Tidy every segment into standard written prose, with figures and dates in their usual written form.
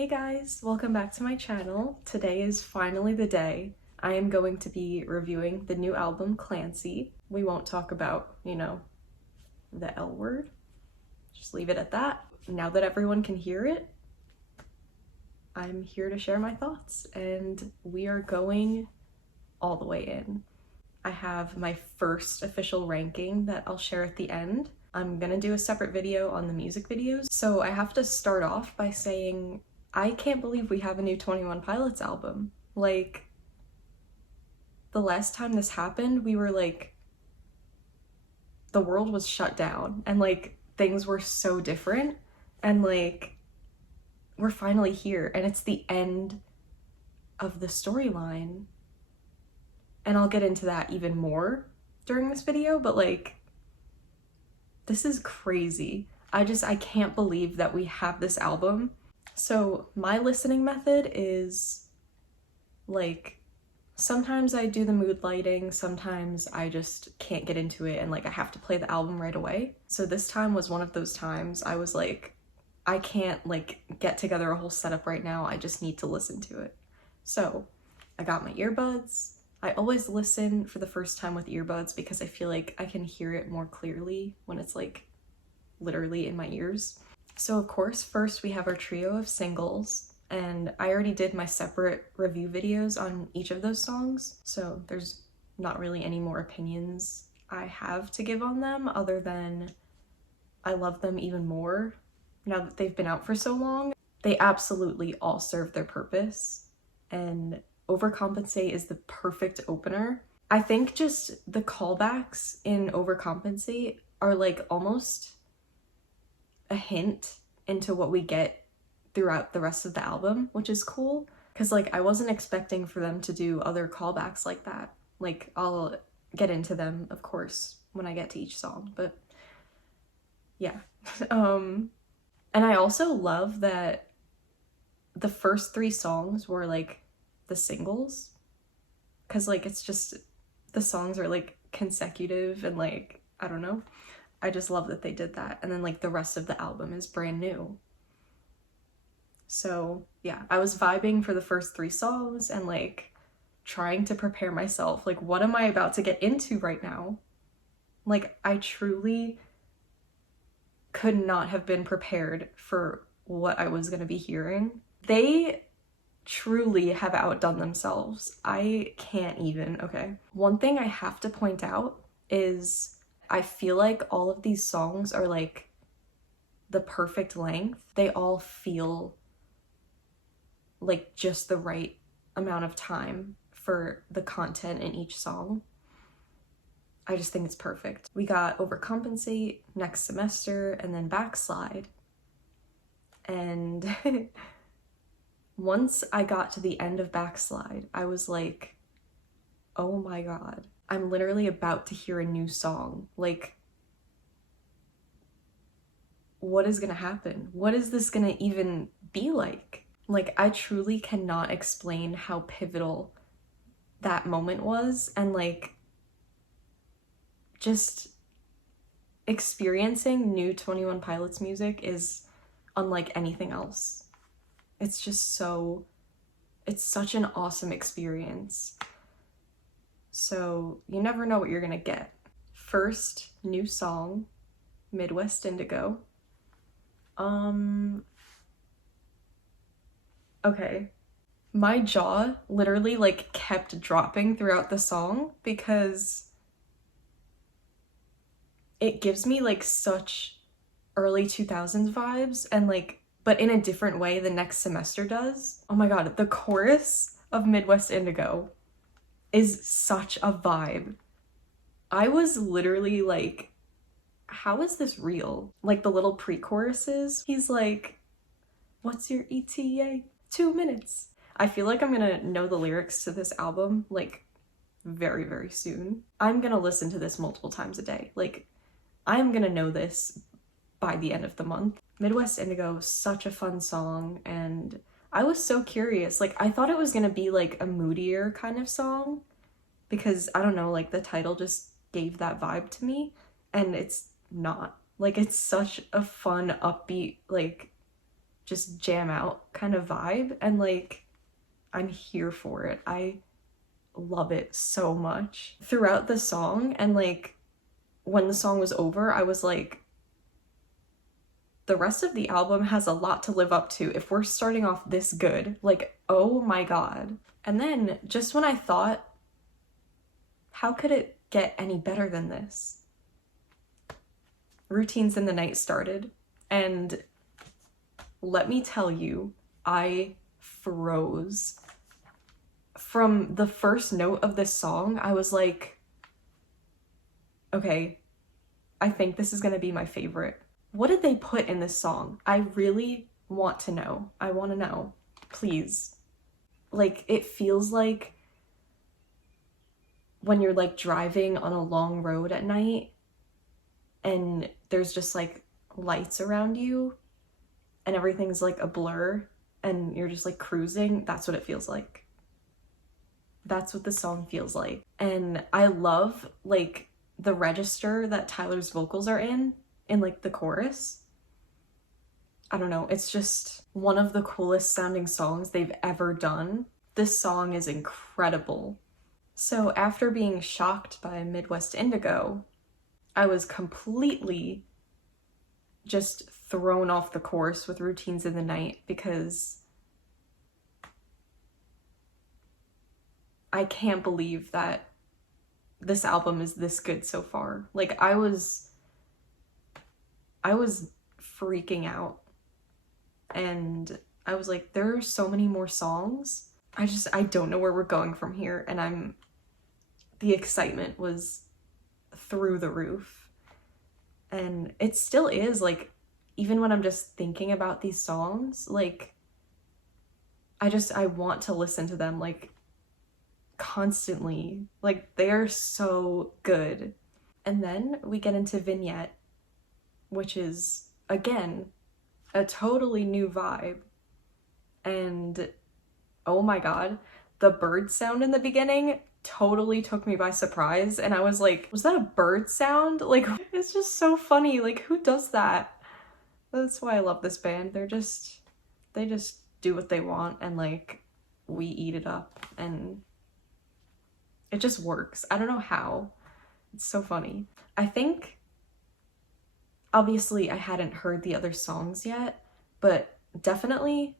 Hey guys, welcome back to my channel. Today is finally the day. I am going to be reviewing the new album, Clancy. We won't talk about, the L word. Just leave it at that. Now that everyone can hear it, I'm here to share my thoughts, and we are going all the way in. I have my first official ranking that I'll share at the end. I'm gonna do a separate video on the music videos, so I have to start off by saying I can't believe we have a new 21 Pilots album. Like, the last time this happened, we were like, the world was shut down and like things were so different, and like we're finally here and it's the end of the storyline. And I'll get into that even more during this video, but like, this is crazy. I can't believe that we have this album. So my listening method is like, sometimes I do the mood lighting, sometimes I just can't get into it and like I have to play the album right away. So this time was one of those times I was like, I can't like get together a whole setup right now, I just need to listen to it. So I got my earbuds. I always listen for the first time with earbuds because I feel like I can hear it more clearly when it's like literally in my ears. So of course, first we have our trio of singles, and I already did my separate review videos on each of those songs, so there's not really any more opinions I have to give on them other than I love them even more now that they've been out for so long. They absolutely all serve their purpose, and Overcompensate is the perfect opener. I think just the callbacks in Overcompensate are like almost a hint into what we get throughout the rest of the album, which is cool, because like I wasn't expecting for them to do other callbacks like that. Like, I'll get into them of course when I get to each song, but yeah. And I also love that the first 3 songs were like the singles, because like it's just, the songs are like consecutive and like, I don't know, I just love that they did that. And then like the rest of the album is brand new. So yeah, I was vibing for the first 3 songs and like trying to prepare myself, like what am I about to get into right now? Like, I truly could not have been prepared for what I was gonna be hearing. They truly have outdone themselves. I can't even, okay. One thing I have to point out is I feel like all of these songs are like the perfect length. They all feel like just the right amount of time for the content in each song. I just think it's perfect. We got Overcompensate, Next Semester, and then Backslide. And once I got to the end of Backslide, I was like, oh my god, I'm literally about to hear a new song. Like, what is gonna happen? What is this gonna even be like? Like, I truly cannot explain how pivotal that moment was, and like, just experiencing new 21 Pilots music is unlike anything else. It's just so, it's such an awesome experience. So you never know what you're gonna get. First new song, Midwest Indigo. Okay. My jaw literally like kept dropping throughout the song because it gives me like such early 2000s vibes, and like, but in a different way than Next Semester does. Oh my god, the chorus of Midwest Indigo is such a vibe. I was literally like, how is this real? Like the little pre-choruses, he's like, what's your ETA? 2 minutes. I feel like I'm gonna know the lyrics to this album like very, very soon. I'm gonna listen to this multiple times a day. Like, I'm gonna know this by the end of the month. Midwest Indigo, such a fun song, and I was so curious. Like, I thought it was gonna be like a moodier kind of song because, I don't know, like the title just gave that vibe to me, and it's not. Like, it's such a fun, upbeat, like just jam out kind of vibe, and like I'm here for it. I love it so much. Throughout the song, and like when the song was over, I was like, the rest of the album has a lot to live up to if we're starting off this good. Like, oh my god. And then just when I thought, how could it get any better than this? Routines in the Night started, and let me tell you, I froze. From the first note of this song, I was like, okay, I think this is gonna be my favorite. What did they put in this song? I really want to know. I want to know. Please. Like, it feels like when you're like driving on a long road at night and there's just like lights around you and everything's like a blur and you're just like cruising. That's what it feels like. That's what the song feels like. And I love like the register that Tyler's vocals are in like the chorus. I don't know, it's just one of the coolest sounding songs they've ever done. This song is incredible. So after being shocked by Midwest Indigo, I was completely just thrown off the course with Routines in the Night because I can't believe that this album is this good so far. Like, I was freaking out, and I was like, there are so many more songs. I don't know where we're going from here, and the excitement was through the roof. And it still is, like, even when I'm just thinking about these songs, like, I want to listen to them, like, constantly. Like, they're so good. And then we get into Vignette, which is, again, a totally new vibe. And oh my god, the bird sound in the beginning totally took me by surprise, and I was like, was that a bird sound? Like, it's just so funny. Like, who does that? That's why I love this band. They just do what they want, and like, we eat it up, and it just works. I don't know how. It's so funny. I think, obviously I hadn't heard the other songs yet, but definitely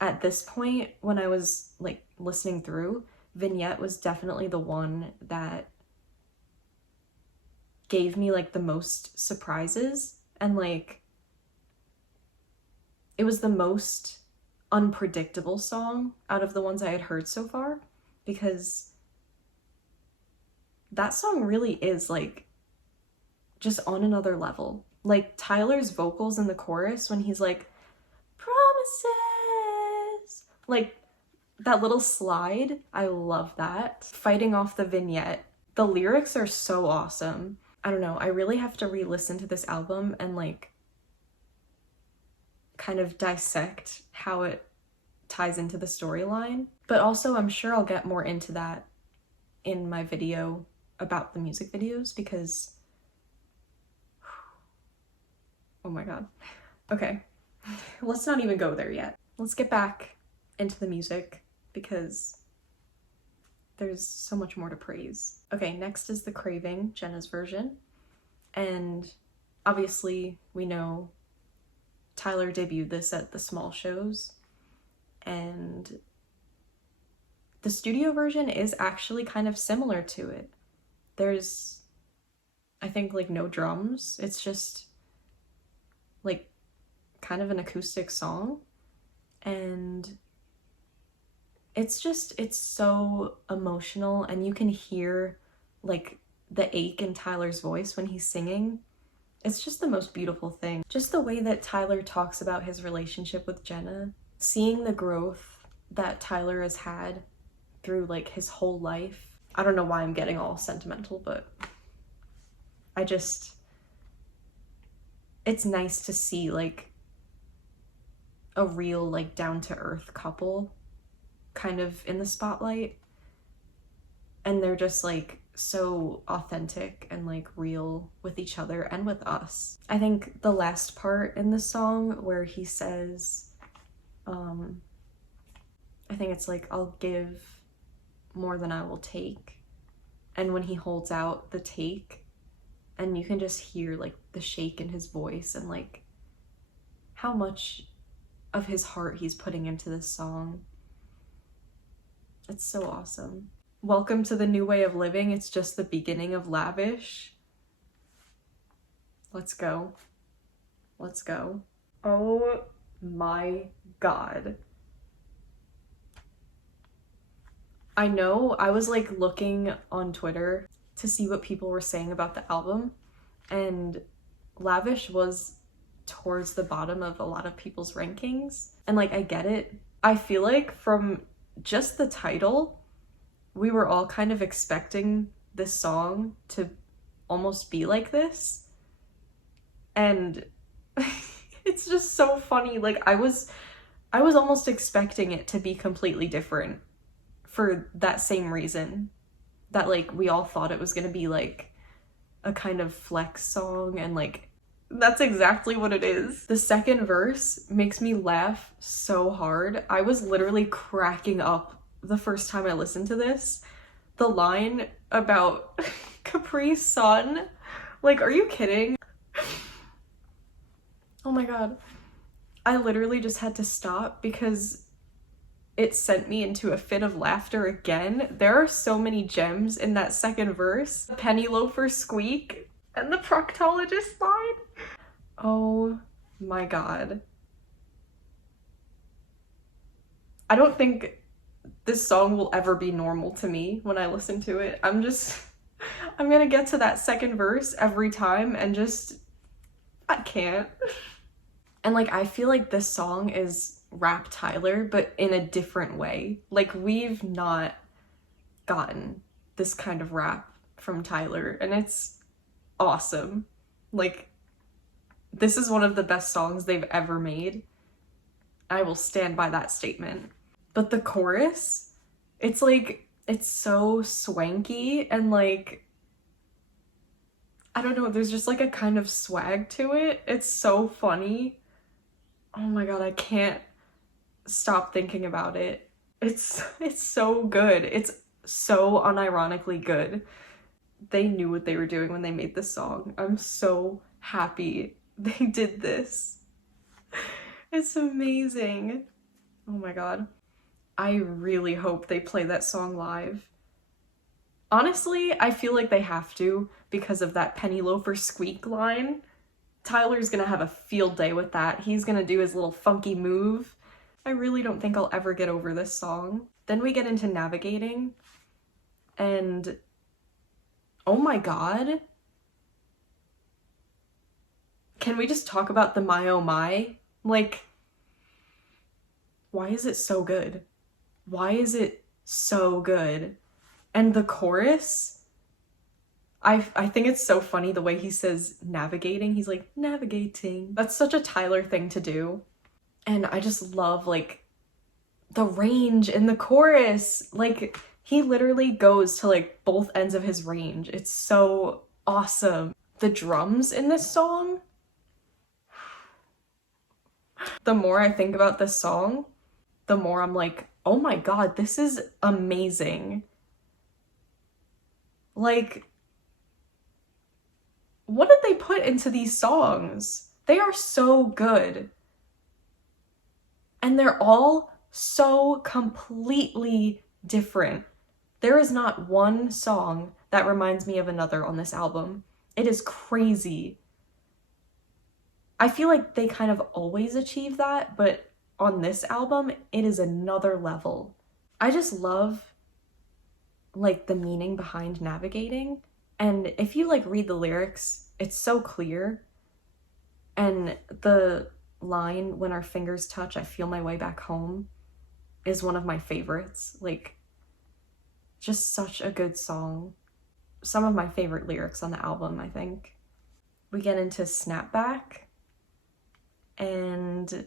at this point when I was like listening through, Vignette was definitely the one that gave me like the most surprises, and like it was the most unpredictable song out of the ones I had heard so far, because that song really is like just on another level. Like, Tyler's vocals in the chorus when he's like, promises, like that little slide, I love that. Fighting off the vignette. The lyrics are so awesome. I don't know, I really have to re-listen to this album and like kind of dissect how it ties into the storyline. But also I'm sure I'll get more into that in my video about the music videos, because oh my god. Okay, let's not even go there yet. Let's get back into the music because there's so much more to praise. Okay, next is the Craving, Jenna's version. And obviously we know Tyler debuted this at the small shows, and the studio version is actually kind of similar to it. There's, I think, like no drums. It's just like kind of an acoustic song, and it's so emotional, and you can hear like the ache in Tyler's voice when he's singing. It's just the most beautiful thing. Just the way that Tyler talks about his relationship with Jenna, seeing the growth that Tyler has had through like his whole life. I don't know why I'm getting all sentimental, but it's nice to see like a real like down-to-earth couple kind of in the spotlight, and they're just like so authentic and like real with each other and with us. I think the last part in the song where he says, I think it's like, I'll give more than I will take. And when he holds out the take, and you can just hear like the shake in his voice and like how much of his heart he's putting into this song. It's so awesome. Welcome to the new way of living. It's just the beginning of Lavish. Let's go. Let's go. Oh my God. I know I was like looking on Twitter to see what people were saying about the album, and Lavish was towards the bottom of a lot of people's rankings. And like, I get it. I feel like from just the title, we were all kind of expecting this song to almost be like this. And it's just so funny. Like I was almost expecting it to be completely different for that same reason, that like we all thought it was gonna be like a kind of flex song, and like that's exactly what it is. The second verse makes me laugh so hard. I was literally cracking up the first time I listened to this. The line about Capri Sun, like, are you kidding? Oh my God. I literally just had to stop because it sent me into a fit of laughter again. There are so many gems in that second verse. The penny loafer squeak and the proctologist line. Oh my God. I don't think this song will ever be normal to me when I listen to it. I'm gonna get to that second verse every time and I can't. And like, I feel like this song is rap Tyler, but in a different way. Like, we've not gotten this kind of rap from Tyler, and it's awesome. Like, this is one of the best songs they've ever made. I will stand by that statement. But the chorus, it's like, it's so swanky and like, I don't know, there's just like a kind of swag to it. It's so funny. Oh my God, I can't stop thinking about it. It's so good. It's so unironically good. They knew what they were doing when they made this song. I'm so happy they did this. It's amazing. Oh my God. I really hope they play that song live. Honestly, I feel like they have to because of that penny loafer squeak line. Tyler's gonna have a field day with that. He's gonna do his little funky move. I really don't think I'll ever get over this song. Then we get into Navigating, and oh my God. Can we just talk about the My Oh My? Like, why is it so good? Why is it so good? And the chorus, I think it's so funny the way he says navigating. He's like, navigating. That's such a Tyler thing to do. And I just love like the range in the chorus. Like, he literally goes to like both ends of his range. It's so awesome. The drums in this song, the more I think about this song, the more I'm like, oh my God, this is amazing. Like, what did they put into these songs? They are so good. And they're all so completely different. There is not one song that reminds me of another on this album. It is crazy. I feel like they kind of always achieve that, but on this album, it is another level. I just love like the meaning behind navigating. And if you like read the lyrics, it's so clear. And the line, when our fingers touch, I feel my way back home, is one of my favorites. Like, just such a good song. Some of my favorite lyrics on the album, I think. We get into Snapback, and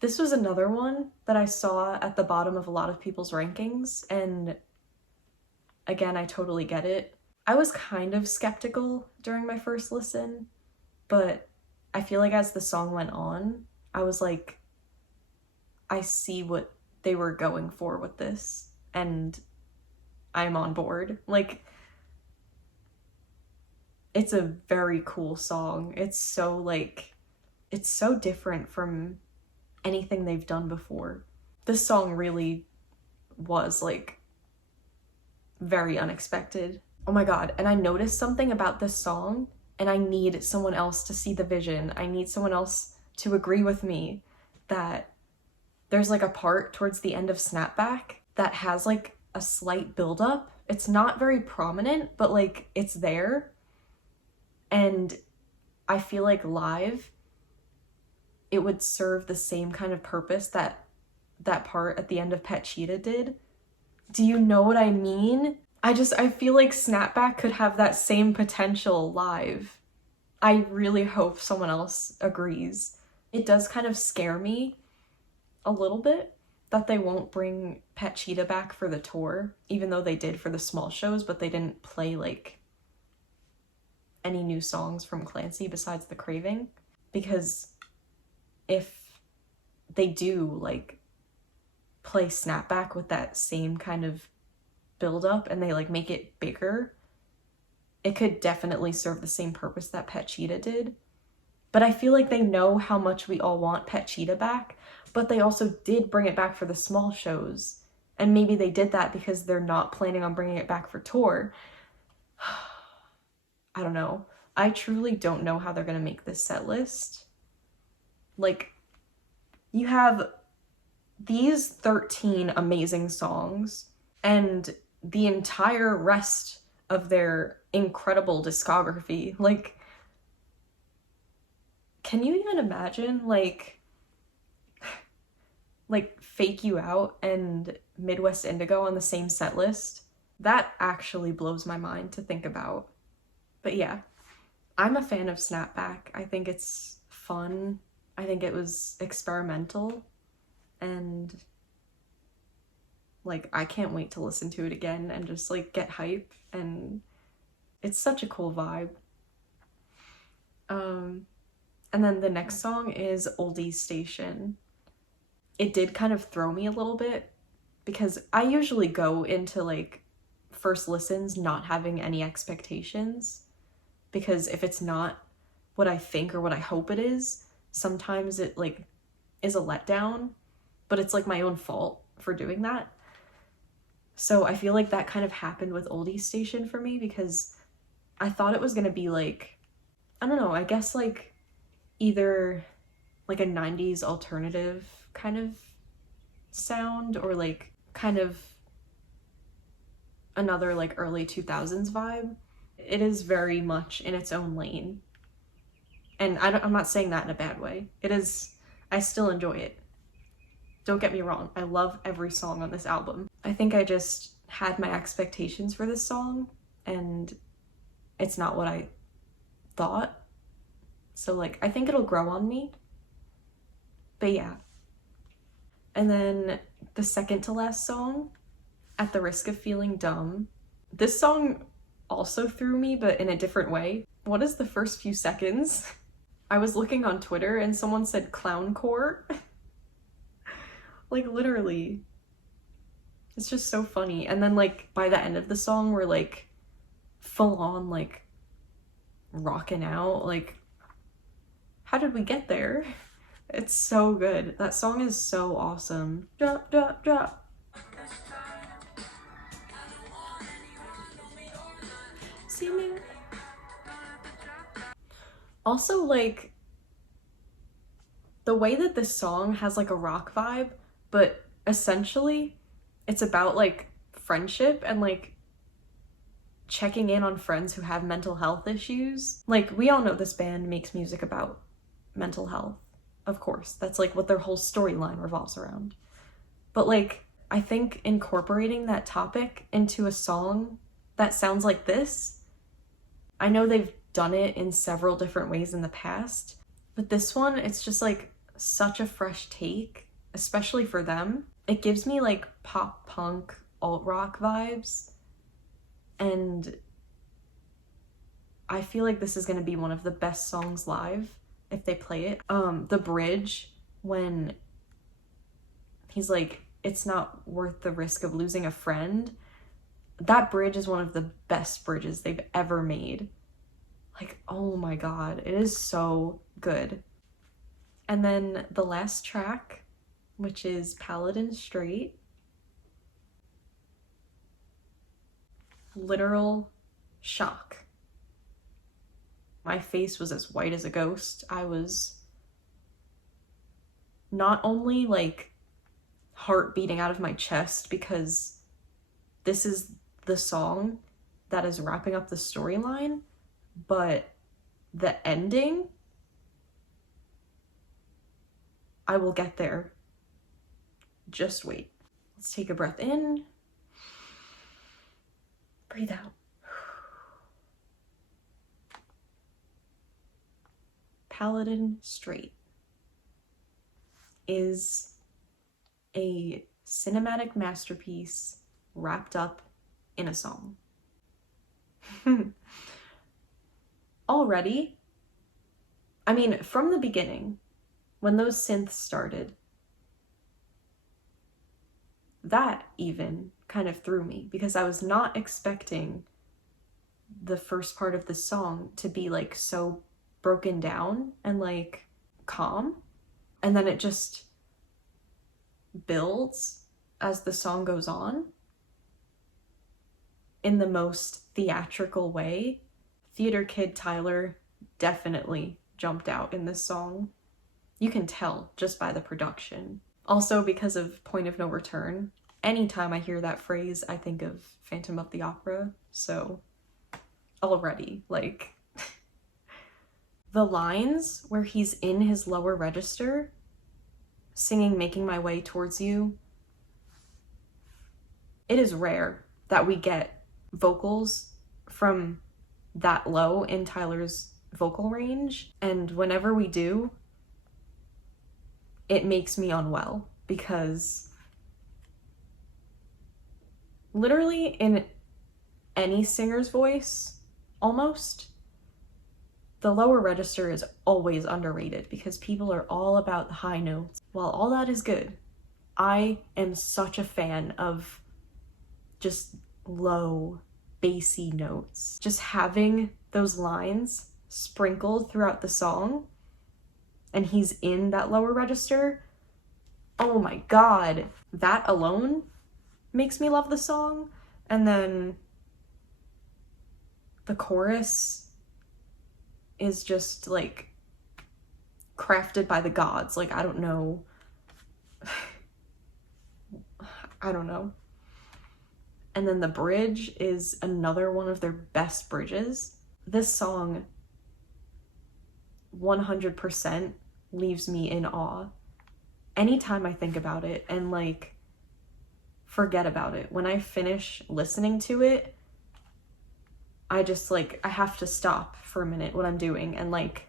this was another one that I saw at the bottom of a lot of people's rankings, and again, I totally get it. I was kind of skeptical during my first listen, but I feel like as the song went on, I was like, I see what they were going for with this, and I'm on board. Like, it's a very cool song. It's so different from anything they've done before. This song really was like very unexpected. Oh my god, and I noticed something about this song, and I need someone else to see the vision. I need someone else to agree with me that there's like a part towards the end of Snapback that has like a slight buildup. It's not very prominent, but like it's there. And I feel like live, it would serve the same kind of purpose that that part at the end of Pet Cheetah did. Do you know what I mean? I feel like Snapback could have that same potential live. I really hope someone else agrees. It does kind of scare me a little bit that they won't bring Pet Cheetah back for the tour, even though they did for the small shows, but they didn't play like any new songs from Clancy besides the Craving. Because if they do like play Snapback with that same kind of build up and they like make it bigger, it could definitely serve the same purpose that Pet Cheetah did. But I feel like they know how much we all want Pet Cheetah back, but they also did bring it back for the small shows. And maybe they did that because they're not planning on bringing it back for tour. I don't know. I truly don't know how they're gonna make this set list. Like, you have these 13 amazing songs and the entire rest of their incredible discography. Like, can you even imagine like Fake You Out and Midwest Indigo on the same set list? That actually blows my mind to think about. But yeah, I'm a fan of Snapback. I think it's fun. I think it was experimental, and like I can't wait to listen to it again and just like get hype, and it's such a cool vibe. And then the next song is Oldies Station. It did kind of throw me a little bit because I usually go into like first listens not having any expectations, because if it's not what I think or what I hope it is, sometimes it like is a letdown, but it's like my own fault for doing that. So I feel like that kind of happened with Oldies Station for me, because I thought it was gonna be like, I don't know, I guess like either like a 90s alternative kind of sound or like kind of another like early 2000s vibe. It is very much in its own lane. And I'm not saying that in a bad way. It is, I still enjoy it. Don't get me wrong, I love every song on this album. I think I just had my expectations for this song and it's not what I thought. So like, I think it'll grow on me. But yeah. And then the second to last song, At the Risk of Feeling Dumb. This song also threw me, but in a different way. What is the first few seconds? I was looking on Twitter and someone said clowncore. Like literally. It's just so funny. And then like by the end of the song we're like full on like rocking out. Like, how did we get there? It's so good. That song is so awesome. Drop, drop, drop. See me? Also, like, the way that this song has like a rock vibe, but essentially it's about like friendship and like checking in on friends who have mental health issues. Like, we all know this band makes music about mental health. Of course, that's like what their whole storyline revolves around. But like, I think incorporating that topic into a song that sounds like this, I know they've done it in several different ways in the past, but this one, it's just like such a fresh take, especially for them. It gives me like pop punk alt rock vibes, and I feel like this is gonna be one of the best songs live if they play it. The bridge, when he's like, it's not worth the risk of losing a friend, that bridge is one of the best bridges they've ever made. Like, oh my god, it is so good. And then the last track, which is Paladin Strait. Literal shock. My face was as white as a ghost. I was not only like heart beating out of my chest because this is the song that is wrapping up the storyline, but the ending, I will get there. Just wait. Let's take a breath in. Breathe out. Paladin Strait is a cinematic masterpiece wrapped up in a song. Already, I mean, from the beginning, when those synths started, that even kind of threw me because I was not expecting the first part of the song to be like so broken down and like calm, and then it just builds as the song goes on in the most theatrical way. Theater kid Tyler definitely jumped out in this song. You can tell just by the production. Also, because of Point of No Return, anytime I hear that phrase, I think of Phantom of the Opera. So already, like, the lines where he's in his lower register singing Making My Way Towards You, it is rare that we get vocals from that low in Tyler's vocal range, and whenever we do, it makes me unwell because literally in any singer's voice, almost, the lower register is always underrated because people are all about the high notes. While all that is good, I am such a fan of just low, bassy notes. Just having those lines sprinkled throughout the song and he's in that lower register, oh my god, that alone makes me love the song. And then the chorus is just like crafted by the gods. Like, I don't know. And then the bridge is another one of their best bridges. This song 100% leaves me in awe anytime I think about it and like forget about it. When I finish listening to it, I just like, I have to stop for a minute what I'm doing and like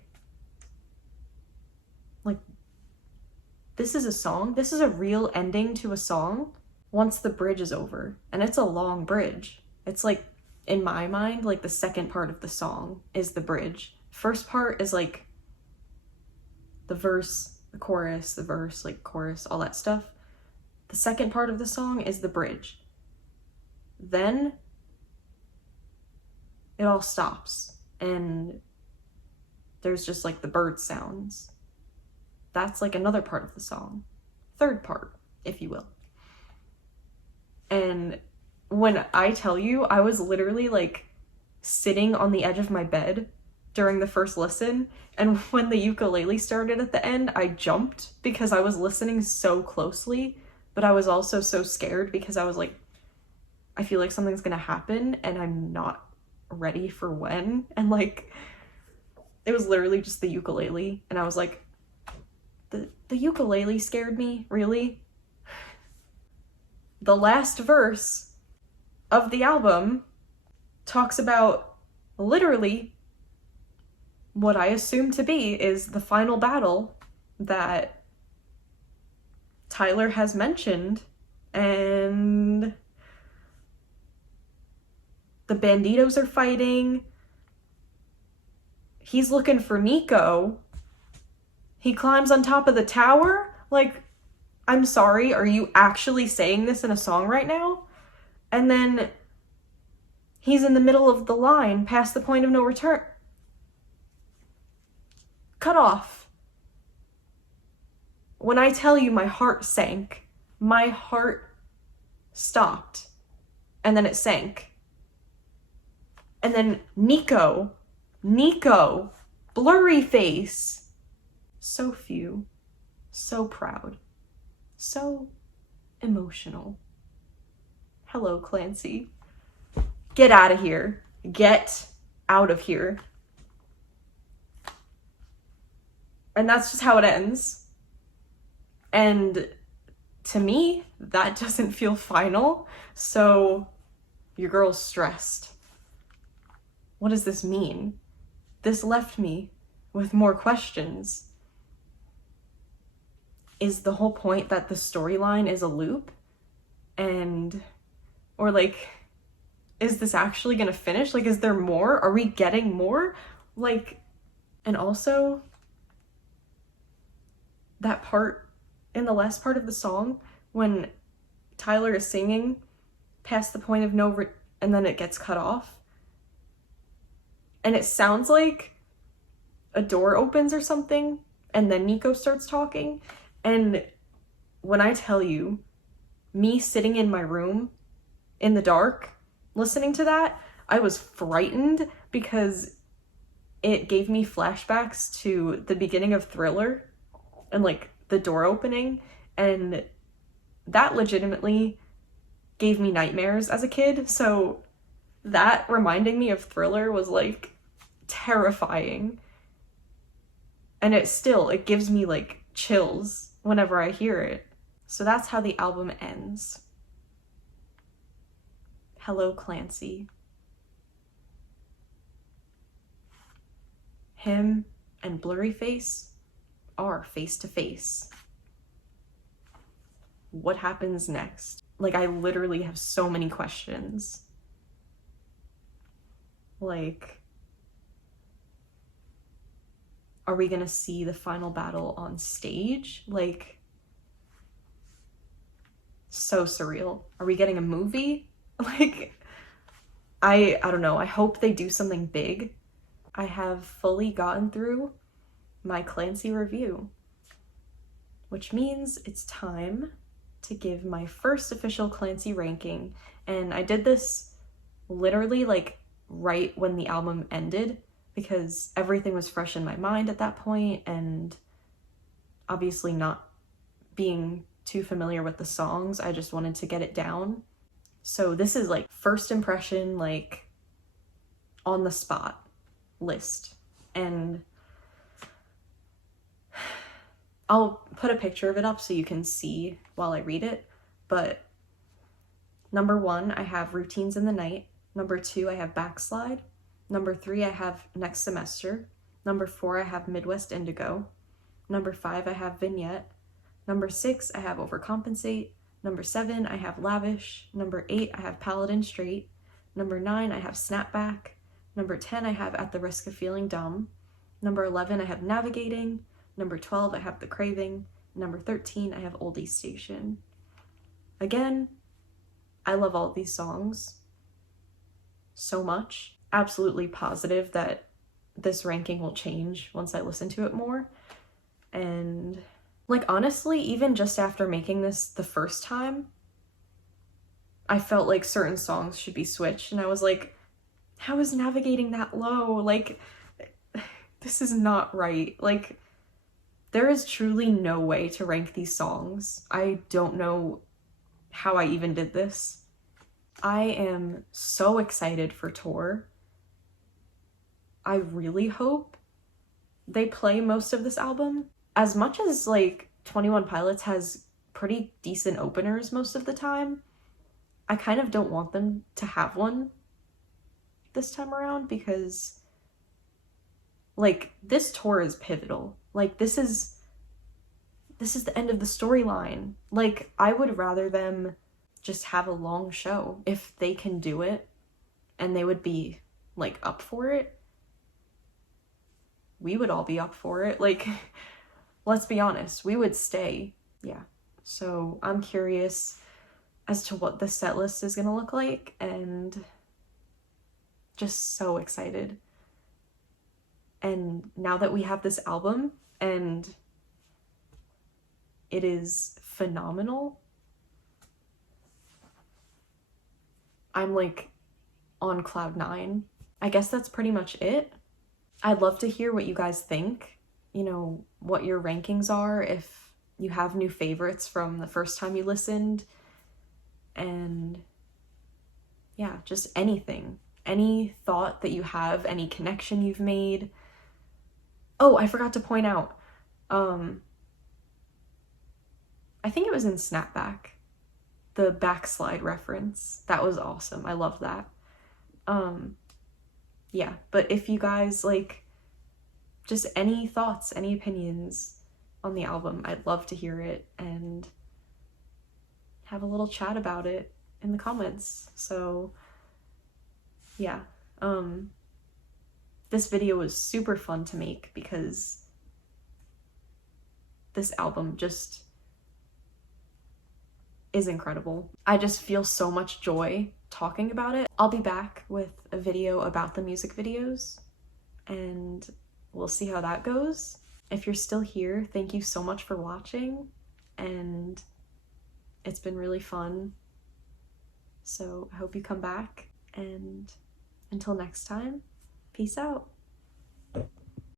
this is a song. This is a real ending to a song once the bridge is over. And it's a long bridge. It's like, in my mind, like the second part of the song is the bridge. First part is like the verse, the chorus, the verse, like chorus, all that stuff. The second part of the song is the bridge. Then it all stops and there's just like the bird sounds. That's like another part of the song. Third part, if you will. And when I tell you, I was literally like sitting on the edge of my bed during the first listen, and when the ukulele started at the end, I jumped because I was listening so closely, but I was also so scared because I was like, I feel like something's gonna happen and I'm not ready for when. And like, it was literally just the ukulele, and I was like, the ukulele scared me, really? The last verse of the album talks about literally what I assume to be is the final battle that Tyler has mentioned, and The banditos are fighting. He's looking for Nico. He climbs on top of the tower. Like, I'm sorry, are you actually saying this in a song right now? And then he's in the middle of the line, past the point of no return. Cut off. When I tell you my heart sank, my heart stopped, and then it sank. And then Nico, blurry face. So few, so proud, so emotional. Hello, Clancy. Get out of here. Get out of here. And that's just how it ends. And to me, that doesn't feel final. So your girl's stressed. What does this mean? This left me with more questions. Is the whole point that the storyline is a loop? Or like, is this actually gonna finish? Like, is there more? Are we getting more? Like, and also, that part, in the last part of the song, when Tyler is singing past the point of no and then it gets cut off. And it sounds like a door opens or something, and then Nico starts talking. And when I tell you, me sitting in my room in the dark, listening to that, I was frightened because it gave me flashbacks to the beginning of Thriller and like the door opening, and that legitimately gave me nightmares as a kid. So that reminding me of Thriller was like terrifying. And it gives me like chills whenever I hear it. So that's how the album ends. Hello, Clancy. Him and Blurryface are face to face. What happens next? Like, I literally have so many questions. Like, are we gonna see the final battle on stage? Like, so surreal. Are we getting a movie? Like, I don't know. I hope they do something big. I have fully gotten through my Clancy review, which means it's time to give my first official Clancy ranking. And I did this literally like right when the album ended, because everything was fresh in my mind at that point, and obviously not being too familiar with the songs, I just wanted to get it down. So this is like first impression, like on the spot list. And I'll put a picture of it up so you can see while I read it. But number 1, I have Routines in the Night. Number 2, I have Backslide. Number 3, I have Next Semester. Number 4, I have Midwest Indigo. Number 5, I have Vignette. Number 6, I have Overcompensate. Number 7, I have Lavish. Number 8, I have Paladin Strait. Number 9, I have Snapback. Number 10, I have At the Risk of Feeling Dumb. Number 11, I have Navigating. Number 12, I have The Craving. Number 13, I have Oldies Station. Again, I love all of these songs so much. Absolutely positive that this ranking will change once I listen to it more. And like, honestly, even just after making this the first time, I felt like certain songs should be switched, and I was like, how is Navigating that low? Like, this is not right. Like, there is truly no way to rank these songs. I don't know how I even did this. I am so excited for tour. I really hope they play most of this album. As much as like 21 Pilots has pretty decent openers most of the time, I kind of don't want them to have one this time around, because like this tour is pivotal. Like, this is the end of the storyline. Like, I would rather them just have a long show if they can do it and they would be like up for it, we would all be up for it. Like, let's be honest, we would stay. Yeah. So I'm curious as to what the set list is gonna look like, and just so excited. And now that we have this album and it is phenomenal, I'm like on cloud 9. I guess that's pretty much it. I'd love to hear what you guys think, you know, what your rankings are, if you have new favorites from the first time you listened, and yeah, just anything. Any thought that you have, any connection you've made. Oh, I forgot to point out, I think it was in Snapback, the Backslide reference. That was awesome. I love that. Yeah, but if you guys like just any thoughts, any opinions on the album, I'd love to hear it and have a little chat about it in the comments. So yeah, this video was super fun to make because this album just is incredible. I just feel so much joy talking about it. I'll be back with a video about the music videos, and we'll see how that goes. If you're still here, thank you so much for watching, and it's been really fun. So I hope you come back, and until next time, peace out.